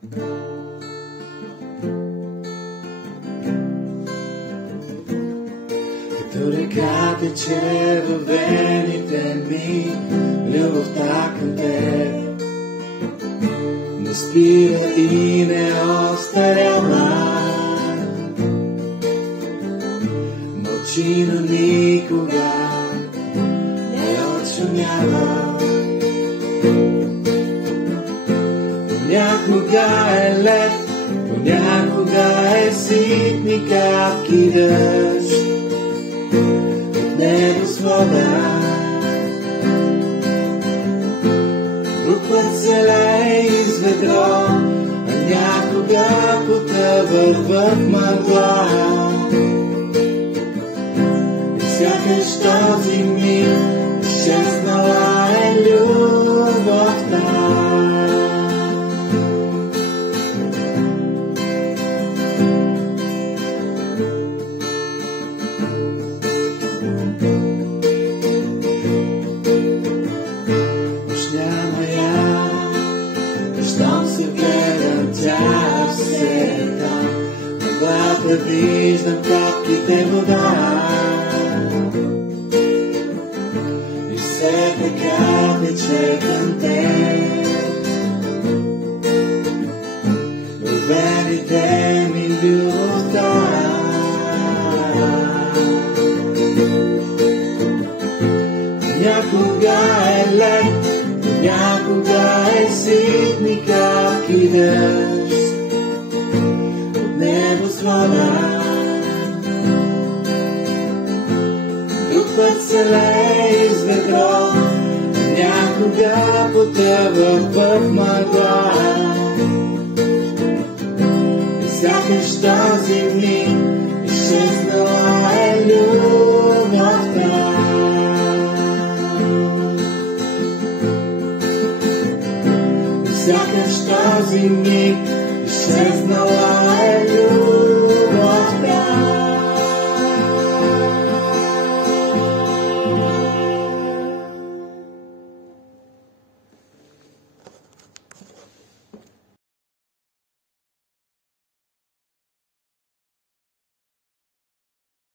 Като река тече във вените ми, любовта към теб не спира и не остарява. Мълчи, но никога не отшумява. Понякога е лед, понякога е ситни капки дъжд от небосвода. Друг път се лее из ведро, а някога потъват в мъгла. И сякаш този миг изчезнала е любовта. Щом се гледам, тя все е там. Мъглата виждам капките вода. И все така тече към теб. Във вените ми любовта. Някога е лед, някога е ситни капки дъжд от небосвода. Друг път се лее из ведро, някога потъва в мъгла. И сякаш този миг изчезнала е любовта. Сякаш този миг изчезнала